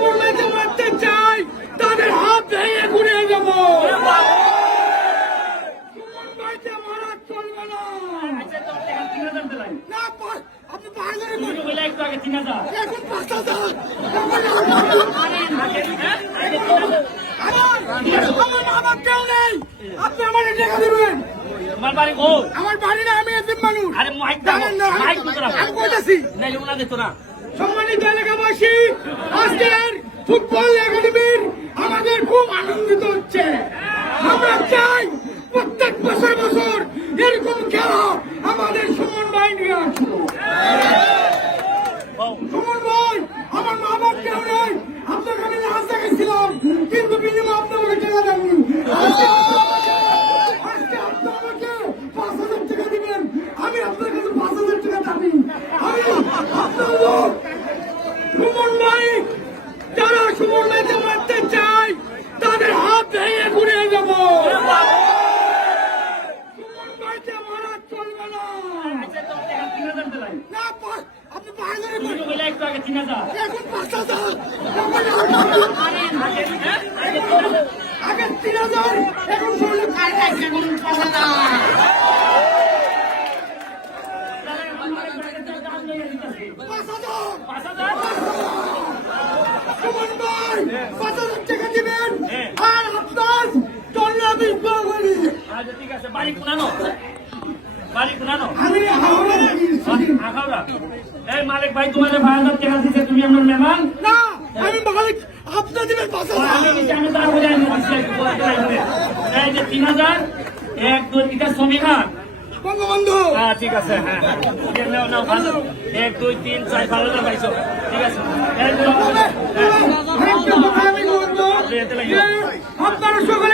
ভাইকে মারতে চায় তাদের হাত ভেঙে ঘুরিয়ে দেব। আপনি। আমার টাকা দিবেন। বাড়ি গো আমার বাড়ি না আমি এতিম মানুষ। আরে মাইক দাও। মাইক তো আমি কইতাছি। না সম্মানিত এলাকাবাসী আজকের ফুটবল একাডেমির আমাদের খুব আনন্দিত হচ্ছে আমরা চাই প্রত্যেক বছর বছর এরকম খেলা আমাদের সুমন ভাই নিয়ে আসব ও, সুমন ভাই আমার মা বাপ কেউ নেই আপনার আমি রাস্তা গেছিলাম কিন্তু বিনিময়ে আপনি আমাকে টাকা দেননি আজকে আপনি আমাকে- আজকে আপনি আমাকে পাঁচ হাজার টাকা দিবেন আমি আপনার কাছে পাঁচ হাজার টাকা দাবি আমি আপনার লোক সুমন ভাই যারা সুমন ভাইকে মারতে চায় তাদের হাত ভেঙে ঘুরিয়ে দেব সুমন ভাইকে মারা চলবে না আচ্ছা তো এখন তিন হাজার দিলাই না পা- আপনি পাগলের তুমি তো বলে একটু আগে তিন হাজার। আগে? তিন এখন শুনলে পাঁচ পাঁচ টাকা দিবেন। আর আপনার আচ্ছা ঠিক আছে। বাড়ি কোনানো? বাড়ি কোনানো? আমি হাওড়া এই মালিক ভাই তোমার ভাই হাজার টাকা দিতে তুমি আমার মেহমান? না আমি মালিক আপনি দিবেন পাঁচ হাজার আমি তার বোঝাই এই যে তিন হাজার এক দুই এটা বঙ্গবন্ধু। হ্যাঁ ঠিক আছে হ্যাঁ হ্যাঁ। এক দুই তিন চার ভালো না পাইছো। ঠিক আছে। হ্যাঁ। আপনারা সকলে